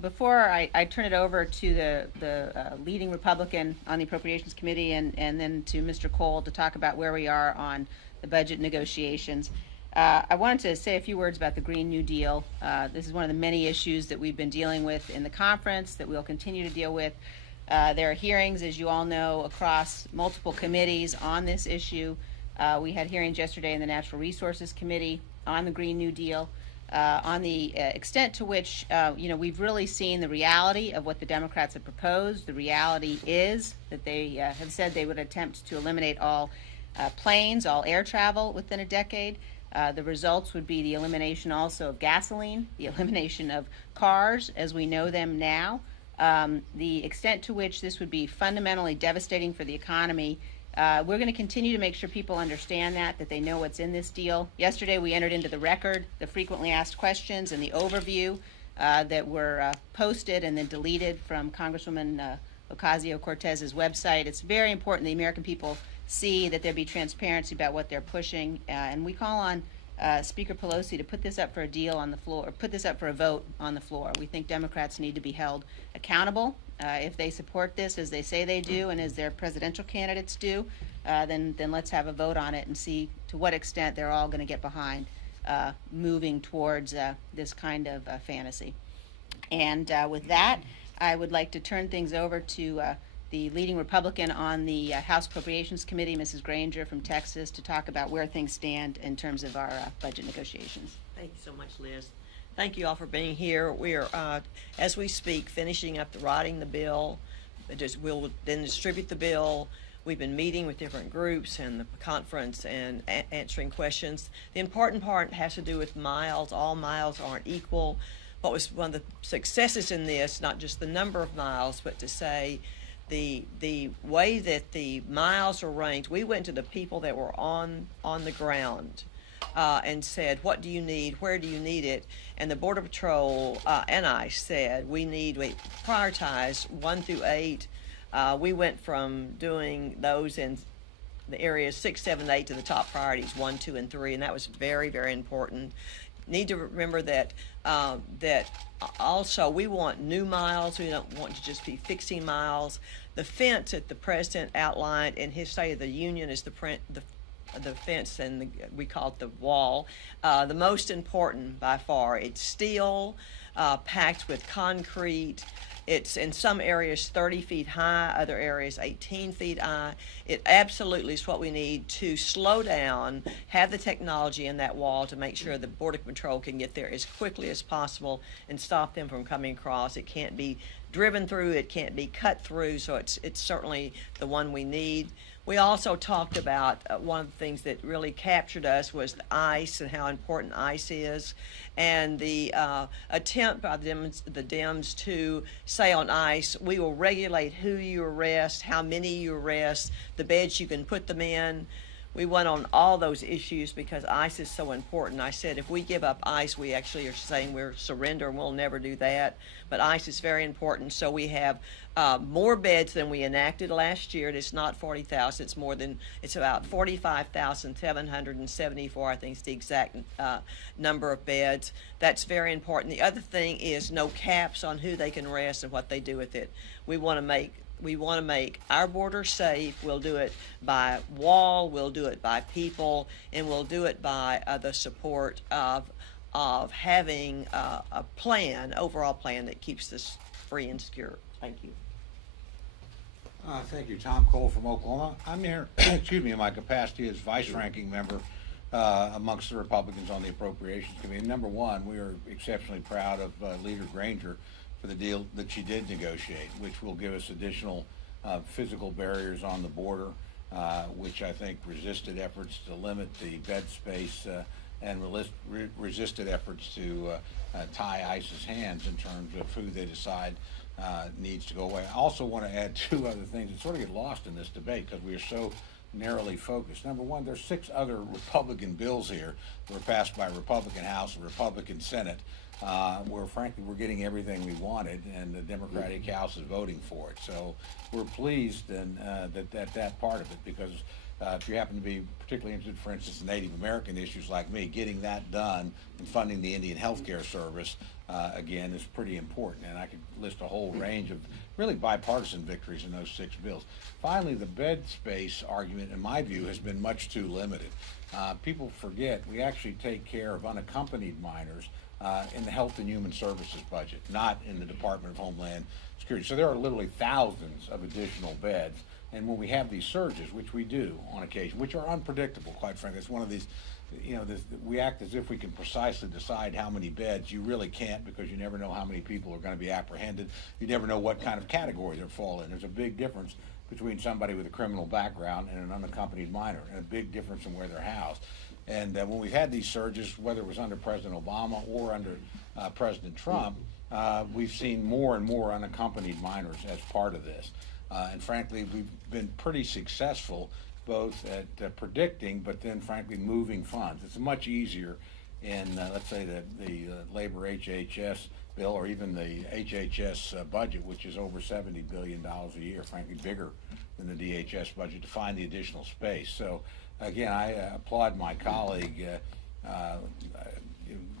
Before I turn it over to the leading Republican on the Appropriations Committee and then to Mr. Cole to talk about where we are on the budget negotiations, I wanted to say a few words about the Green New Deal. This is one of the many issues that we've been dealing with in the conference that we'll continue to deal with. There are hearings, as you all know, across multiple committees on this issue. We had hearings yesterday in the Natural Resources Committee on the Green New Deal. On the extent to which, we've really seen the reality of what the Democrats have proposed. The reality is that they have said they would attempt to eliminate all planes, all air travel within a decade. The results would be the elimination also of gasoline, the elimination of cars as we know them now. The extent to which this would be fundamentally devastating for the economy, we're going to continue to make sure people understand that they know what's in this deal. Yesterday we entered into the record the frequently asked questions and the overview that were posted and then deleted from Congresswoman Ocasio-Cortez's website. It's very important the American people see that there be transparency about what they're pushing, and we call on Speaker Pelosi to put this up for a deal on the floor, or put this up for a vote on the floor. We think Democrats need to be held accountable. If they support this as they say they do and as their presidential candidates do, then let's have a vote on it and see to what extent they're all going to get behind moving towards this kind of fantasy. And with that, I would like to turn things over to the leading Republican on the House Appropriations Committee, Mrs. Granger from Texas, to talk about where things stand in terms of our budget negotiations. Thank you so much, Liz. Thank you all for being here. We are, as we speak, finishing up writing the bill. We'll then distribute the bill. We've been meeting with different groups and the conference and answering questions. The important part has to do with miles. All miles aren't equal. What was one of the successes in this, not just the number of miles, but to say the way that the miles are ranked. We went to the people that were on the ground and said, what do you need? Where do you need it? And the Border Patrol and I said, we prioritize 1 through 8. We went from doing those in the areas 6, 7, 8 to the top priorities 1, 2, and 3, and that was very, very important. Need to remember that that also we want new miles. We don't want to just be fixing miles. The fence that the president outlined in his State of the Union is the fence, and we call it the wall. The most important by far. It's steel, packed with concrete. It's in some areas 30 feet high, other areas 18 feet high. It absolutely is what we need to slow down, have the technology in that wall to make sure the Border Patrol can get there as quickly as possible and stop them from coming across. It can't be driven through, it can't be cut through, so it's certainly the one we need. We also talked about one of the things that really captured us was the ICE and how important ICE is, and the attempt by the Dems to say on ICE, we will regulate who you arrest, how many you arrest, the beds you can put them in. We went on all those issues because ICE is so important. I said if we give up ICE, we actually are saying we're surrender and we'll never do that. But ICE is very important. So we have more beds than we enacted last year. It's not 40,000. It's about 45,774. I think is the exact number of beds. That's very important. The other thing is no caps on who they can arrest and what they do with it. We want to make our border safe. We'll do it by wall, we'll do it by people, and we'll do it by the support of having a overall plan that keeps this free and secure. Thank you. Thank you. Tom Cole from Oklahoma. I'm here, excuse me, in my capacity as vice-ranking member amongst the Republicans on the Appropriations Committee. Number one, we are exceptionally proud of Leader Granger for the deal that she did negotiate, which will give us additional physical barriers on the border, which I think resisted efforts to limit the bed space and resisted efforts to tie ICE's hands in terms of who they decide needs to go away. I also want to add two other things that sort of get lost in this debate because we are so narrowly focused. Number one, there's 6 other Republican bills here that were passed by Republican House and Republican Senate where frankly we're getting everything we wanted and the Democratic House is voting for it. So we're pleased and that part of it because if you happen to be particularly interested, for instance, in Native American issues like me, getting that done and funding the Indian Healthcare Service, again, is pretty important. And I could list a whole range of really bipartisan victories in those 6 bills. Finally, the bed space argument, in my view, has been much too limited. People forget we actually take care of unaccompanied minors in the Health and Human Services budget, not in the Department of Homeland Security. So there are literally thousands of additional beds. And when we have these surges, which we do on occasion, which are unpredictable, quite frankly, it's one of these, we act as if we can precisely decide how many beds. You really can't, because you never know how many people are going to be apprehended. You never know what kind of category they fall in. There's a big difference between somebody with a criminal background and an unaccompanied minor, and a big difference in where they're housed. And when we've had these surges, whether it was under President Obama or under President Trump, we've seen more and more unaccompanied minors as part of this. And frankly, we've been pretty successful both at predicting, but then frankly moving funds. It's much easier in, let's say, the labor HHS bill, or even the HHS budget, which is over $70 billion a year, frankly bigger than the DHS budget, to find the additional space. So again, I applaud my colleague,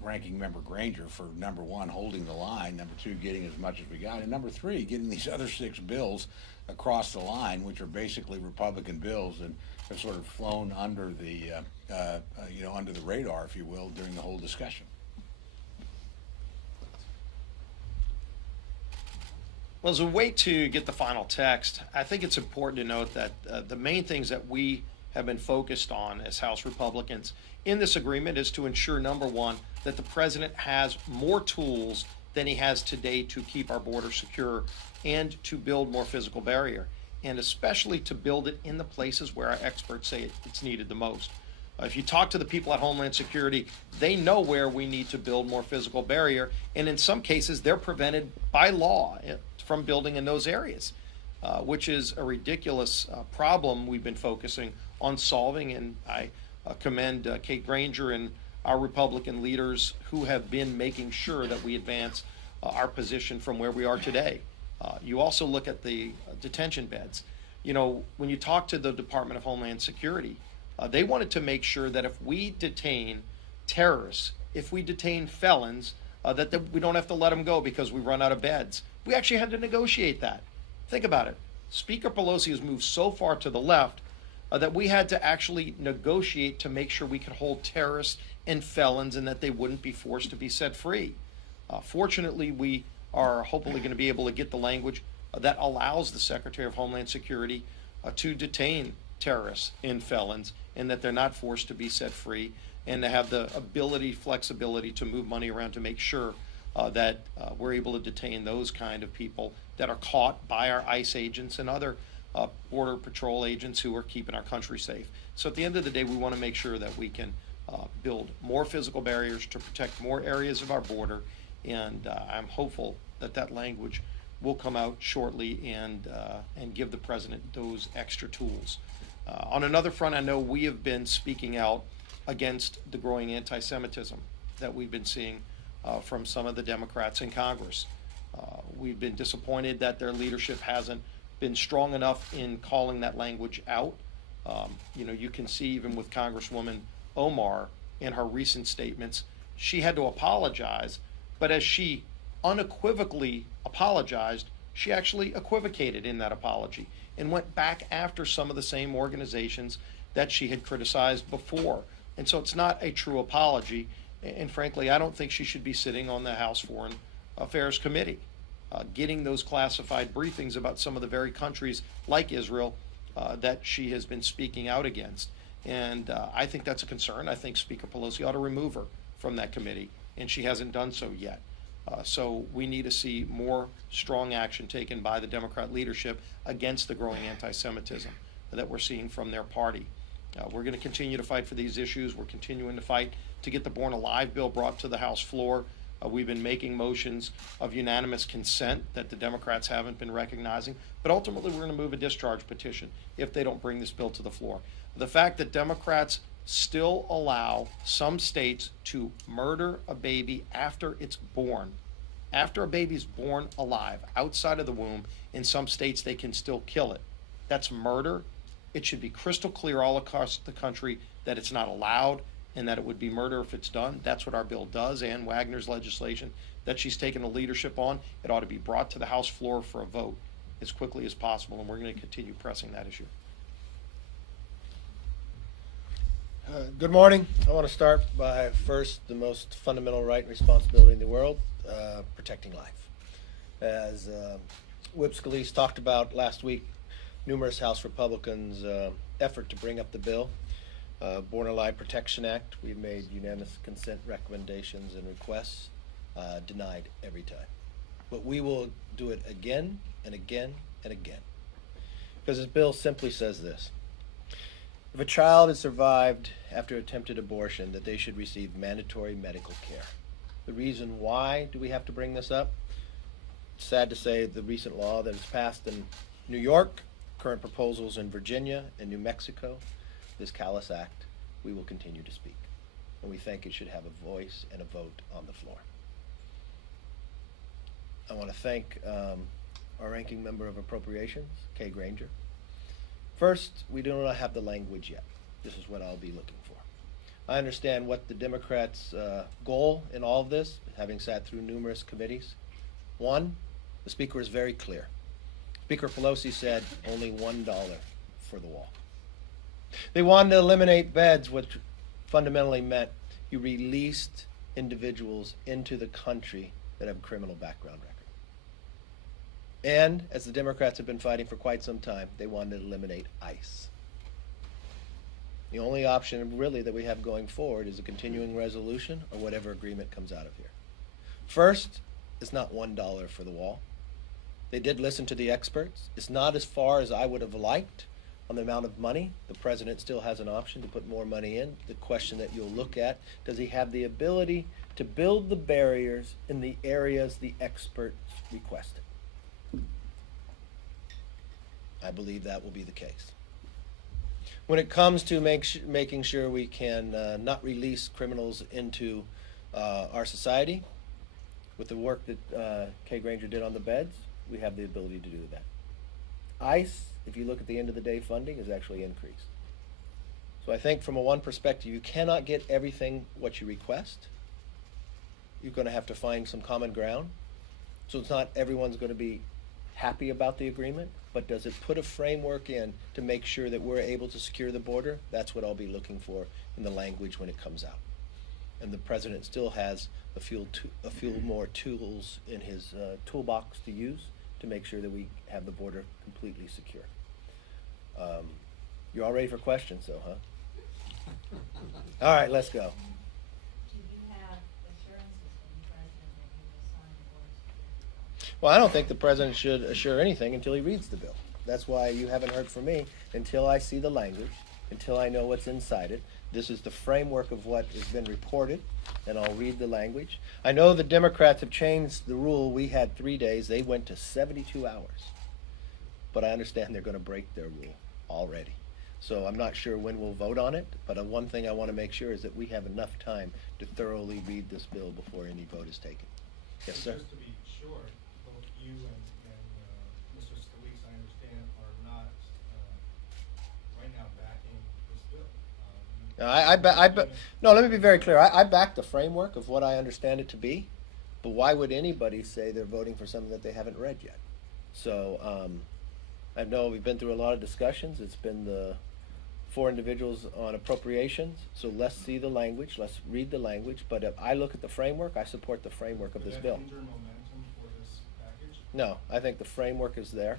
Ranking Member Granger, for number 1, holding the line, number 2, getting as much as we got, and number 3, getting these other 6 bills across the line, which are basically Republican bills and have sort of flown under the under the radar, if you will, during the whole discussion. Well, as a way to get the final text, I think it's important to note that the main things that we have been focused on as House Republicans in this agreement is to ensure, number 1, that the president has more tools than he has today to keep our border secure and to build more physical barrier, and especially to build it in the places where our experts say it's needed the most. If you talk to the people at Homeland Security, they know where we need to build more physical barrier, and in some cases they're prevented by law from building in those areas, which is a ridiculous problem we've been focusing on solving. And I commend Kate Granger and our Republican leaders who have been making sure that we advance our position from where we are today. You also look at the detention beds. When you talk to the Department of Homeland Security, they wanted to make sure that if we detain terrorists, if we detain felons, that we don't have to let them go because we run out of beds. We actually had to negotiate that. Think about it. Speaker Pelosi has moved so far to the left that we had to actually negotiate to make sure we could hold terrorists and felons and that they wouldn't be forced to be set free. Fortunately, we are hopefully going to be able to get the language that allows the Secretary of Homeland Security to detain terrorists and felons, and that they're not forced to be set free, and to have the flexibility to move money around to make sure that we're able to detain those kind of people that are caught by our ICE agents and other Border Patrol agents who are keeping our country safe. So at the end of the day, we want to make sure that we can build more physical barriers to protect more areas of our border, and I'm hopeful that that language will come out shortly and give the president those extra tools. On another front, I know we have been speaking out against the growing anti-Semitism that we've been seeing from some of the Democrats in Congress. We've been disappointed that their leadership hasn't been strong enough in calling that language out. You can see even with Congresswoman Omar in her recent statements, she had to apologize, but as she unequivocally apologized, she actually equivocated in that apology and went back after some of the same organizations that she had criticized before. And so it's not a true apology. And frankly, I don't think she should be sitting on the House Foreign Affairs Committee, getting those classified briefings about some of the very countries like Israel that she has been speaking out against. And I think that's a concern. I think Speaker Pelosi ought to remove her from that committee, and she hasn't done so yet. So we need to see more strong action taken by the Democrat leadership against the growing anti-Semitism that we're seeing from their party. We're going to continue to fight for these issues. We're continuing to fight to get the Born Alive bill brought to the House floor. We've been making motions of unanimous consent that the Democrats haven't been recognizing. But ultimately, we're going to move a discharge petition if they don't bring this bill to the floor. The fact that Democrats still allow some states to murder a baby after it's born, after a baby's born alive, outside of the womb, in some states they can still kill it. That's murder. It should be crystal clear all across the country that it's not allowed and that it would be murder if it's done. That's what our bill does, and Wagner's legislation that she's taken the leadership on. It ought to be brought to the House floor for a vote as quickly as possible, and we're going to continue pressing that issue. Good morning. I want to start by first the most fundamental right and responsibility in the world, protecting life. As Whip Scalise talked about last week, numerous House Republicans' effort to bring up the bill, Born Alive Protection Act. We've made unanimous consent recommendations and requests, denied every time. But we will do it again and again and again. Because this bill simply says this: if a child is survived after attempted abortion, that they should receive mandatory medical care. The reason why do we have to bring this up? It's sad to say the recent law that is passed in New York, current proposals in Virginia and New Mexico, this callous act, we will continue to speak. And we think it should have a voice and a vote on the floor. I want to thank our ranking member of Appropriations, Kay Granger. First, we do not have the language yet. This is what I'll be looking for. I understand what the Democrats' goal in all of this, having sat through numerous committees. One, the Speaker is very clear. Speaker Pelosi said only $1 for the wall. They wanted to eliminate beds, which fundamentally meant you released individuals into the country that have a criminal background record. And, as the Democrats have been fighting for quite some time, they wanted to eliminate ICE. The only option really that we have going forward is a continuing resolution or whatever agreement comes out of here. First, it's not $1 for the wall. They did listen to the experts. It's not as far as I would have liked on the amount of money. The president still has an option to put more money in. The question that you'll look at, does he have the ability to build the barriers in the areas the experts requested? I believe that will be the case. When it comes to making sure we can not release criminals into our society, with the work that Kay Granger did on the beds, we have the ability to do that. ICE, if you look at the end of the day funding, is actually increased. So I think from one perspective, you cannot get everything what you request. You're going to have to find some common ground. So it's not everyone's going to be happy about the agreement, but does it put a framework in to make sure that we're able to secure the border? That's what I'll be looking for in the language when it comes out. And the president still has a few more tools in his toolbox to use to make sure that we have the border completely secure. You're all ready for questions, though, huh? All right, let's go. Do you have assurances from the president that he will sign the border security law? Well, I don't think the president should assure anything until he reads the bill. That's why you haven't heard from me until I see the language, until I know what's inside it. This is the framework of what has been reported, and I'll read the language. I know the Democrats have changed the rule. We had 3 days. They went to 72 hours. But I understand they're going to break their rule already. So I'm not sure when we'll vote on it, but one thing I want to make sure is that we have enough time to thoroughly read this bill before any vote is taken. Yes, sir? Just to be sure, both you and Mr. Scalise, I understand, are not right now backing this bill. No, let me be very clear. I back the framework of what I understand it to be, but why would anybody say they're voting for something that they haven't read yet? So I know we've been through a lot of discussions. It's been the 4 individuals on appropriations. So let's see the language. Let's read the language. But if I look at the framework, I support the framework of this bill. Would that hinder momentum for this package? No, I think the framework is there.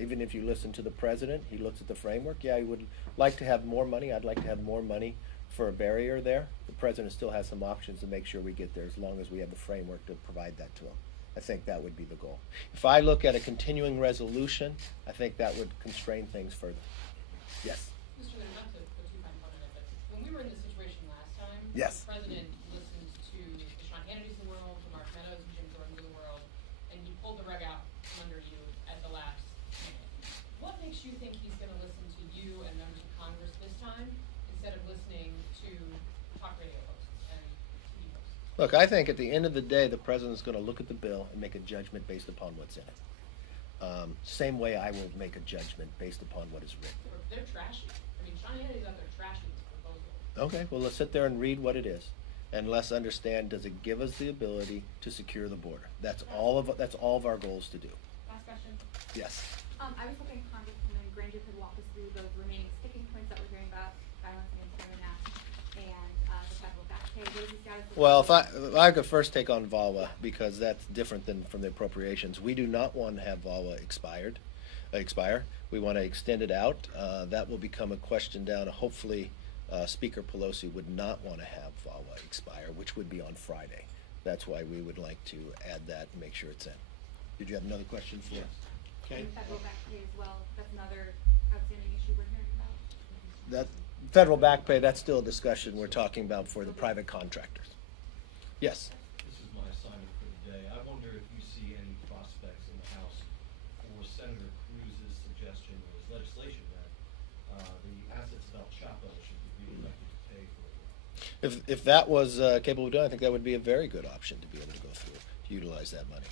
Even if you listen to the president, he looks at the framework. Yeah, he would like to have more money. I'd like to have more money for a barrier there. The president still has some options to make sure we get there as long as we have the framework to provide that to him. I think that would be the goal. If I look at a continuing resolution, I think that would constrain things further. Yes? Mr. Mayor, not to put too fine point on it, but when we were in this situation last time, Yes. the president listened to the Sean Hannitys of the world, the Mark Meadows and Jim Jordan of the world, and he pulled the rug out from under you at the last minute. What makes you think he's going to listen to you and members of Congress this time instead of listening to talk radio hosts and TV hosts? Look, I think at the end of the day, the president's going to look at the bill and make a judgment based upon what's in it. Same way I will make a judgment based upon what is written. They're trashy. I mean, Sean Hannity's out there trashing this proposal. Okay, well, let's sit there and read what it is, and let's understand, does it give us the ability to secure the border? That's all of our goals to do. Last question. Yes. I was hoping Congresswoman Granger could walk us through those remaining sticking points that we're hearing about, violence against women act, and the federal back pay. What is the status of Well, those? if I could first take on VAWA, because that's different than from the appropriations. We do not want to have VAWA expire. We want to extend it out. That will become a question down. Hopefully, Speaker Pelosi would not want to have VAWA expire, which would be on Friday. That's why we would like to add that and make sure it's in. Did you have another question for? Okay. And federal back pay as well. That's another outstanding issue we're hearing about. That federal back pay, that's still a discussion we're talking about for the private contractors. Yes. This is my assignment for the day. I wonder if you see any prospects in the House for Senator Cruz's suggestion or his legislation that the assets of El Chapo should be elected to pay for it. If that was capable of doing, I think that would be a very good option to be able to go through, to utilize that money.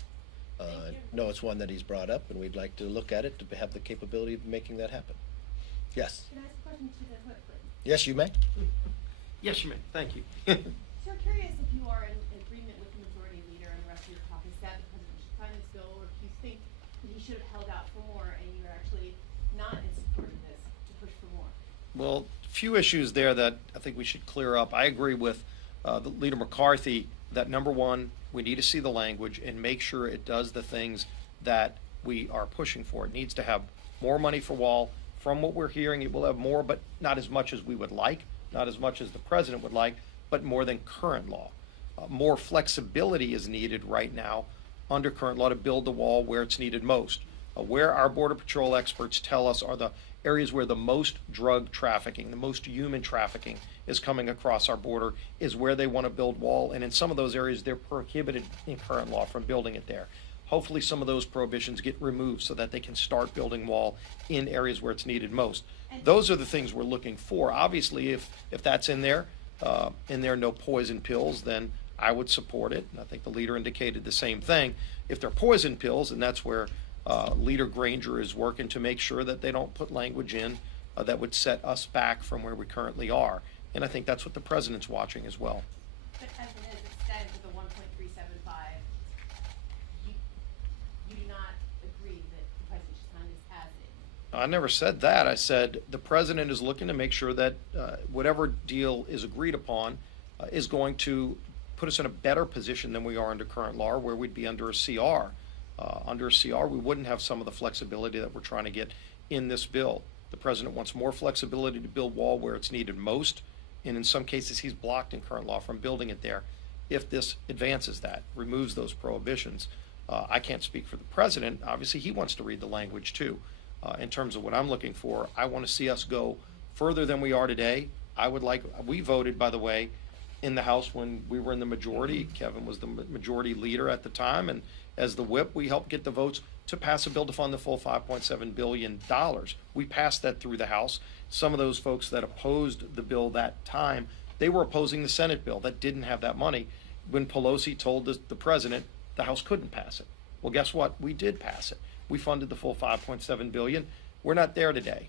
No, it's one that he's brought up, and we'd like to look at it to have the capability of making that happen. Yes. Can I ask a question to the whip, please? Yes, you may. Yes, you may. Thank you. So curious if you are in agreement with the majority leader and the rest of your caucus that the president should sign this bill, or if you think that he should have held out for more and you're actually not in support of this to push for more. Well, few issues there that I think we should clear up. I agree with the Leader McCarthy that number one, we need to see the language and make sure it does the things that we are pushing for. It needs to have more money for wall. From what we're hearing, it will have more, but not as much as we would like, not as much as the president would like, but more than current law. More flexibility is needed right now under current law to build the wall where it's needed most. Where our Border Patrol experts tell us are the areas where the most drug trafficking, the most human trafficking is coming across our border is where they want to build wall. And in some of those areas, they're prohibited in current law from building it there. Hopefully some of those prohibitions get removed so that they can start building wall in areas where it's needed most. Those are the things we're looking for. Obviously, if that's in there no poison pills, then I would support it. And I think the leader indicated the same thing. If they're poison pills, and that's where Leader Granger is working to make sure that they don't put language in that would set us back from where we currently are. And I think that's what the president's watching as well. But as it is, it's set into the 1.375. You do not agree that the president should sign this as is. I never said that. I said the president is looking to make sure that whatever deal is agreed upon is going to put us in a better position than we are under current law, where we'd be under a CR. Under a CR, we wouldn't have some of the flexibility that we're trying to get in this bill. The president wants more flexibility to build wall where it's needed most, and in some cases, he's blocked in current law from building it there. If this advances that, removes those prohibitions, I can't speak for the president. Obviously, he wants to read the language too. In terms of what I'm looking for, I want to see us go further than we are today. We voted, by the way, in the House when we were in the majority. Kevin was the majority leader at the time, and as the whip, we helped get the votes to pass a bill to fund the full $5.7 billion. We passed that through the House. Some of those folks that opposed the bill that time, they were opposing the Senate bill that didn't have that money. When Pelosi told the president the House couldn't pass it. Well, guess what? We did pass it. We funded the full $5.7 billion. We're not there today.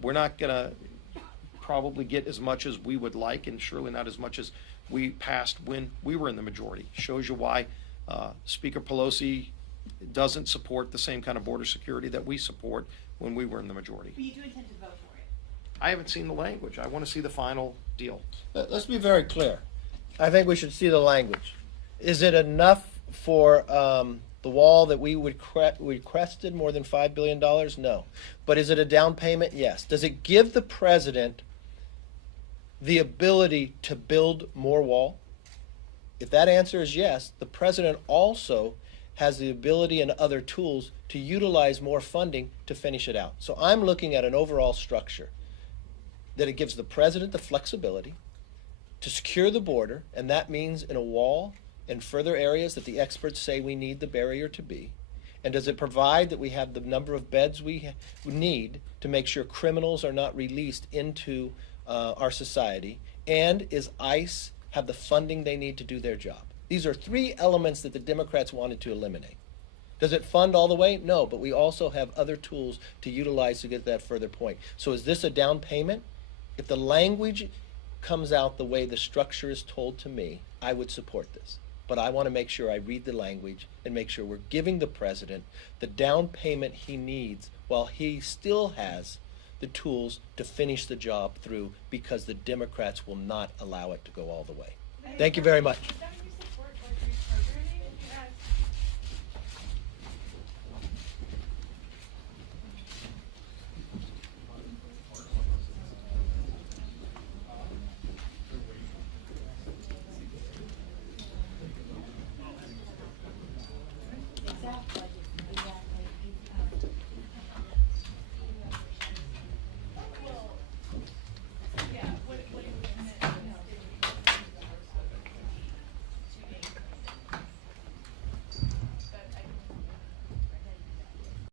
We're not going to probably get as much as we would like, and surely not as much as we passed when we were in the majority. Shows you why Speaker Pelosi doesn't support the same kind of border security that we support when we were in the majority. But you do intend to vote for it. I haven't seen the language. I want to see the final deal. Let's be very clear. I think we should see the language. Is it enough for the wall that we requested, more than $5 billion? No. But is it a down payment? Yes. Does it give the president the ability to build more wall? If that answer is yes, the president also has the ability and other tools to utilize more funding to finish it out. So I'm looking at an overall structure that it gives the president the flexibility to secure the border, and that means in a wall and further areas that the experts say we need the barrier to be. And does it provide that we have the number of beds we need to make sure criminals are not released into our society? And is ICE have the funding they need to do their job? These are three elements that the Democrats wanted to eliminate. Does it fund all the way? No, but we also have other tools to utilize to get that further point. So is this a down payment? If the language comes out the way the structure is told to me, I would support this. But I want to make sure I read the language and make sure we're giving the president the down payment he needs while he still has the tools to finish the job through, because the Democrats will not allow it to go all the way. Thank you very much.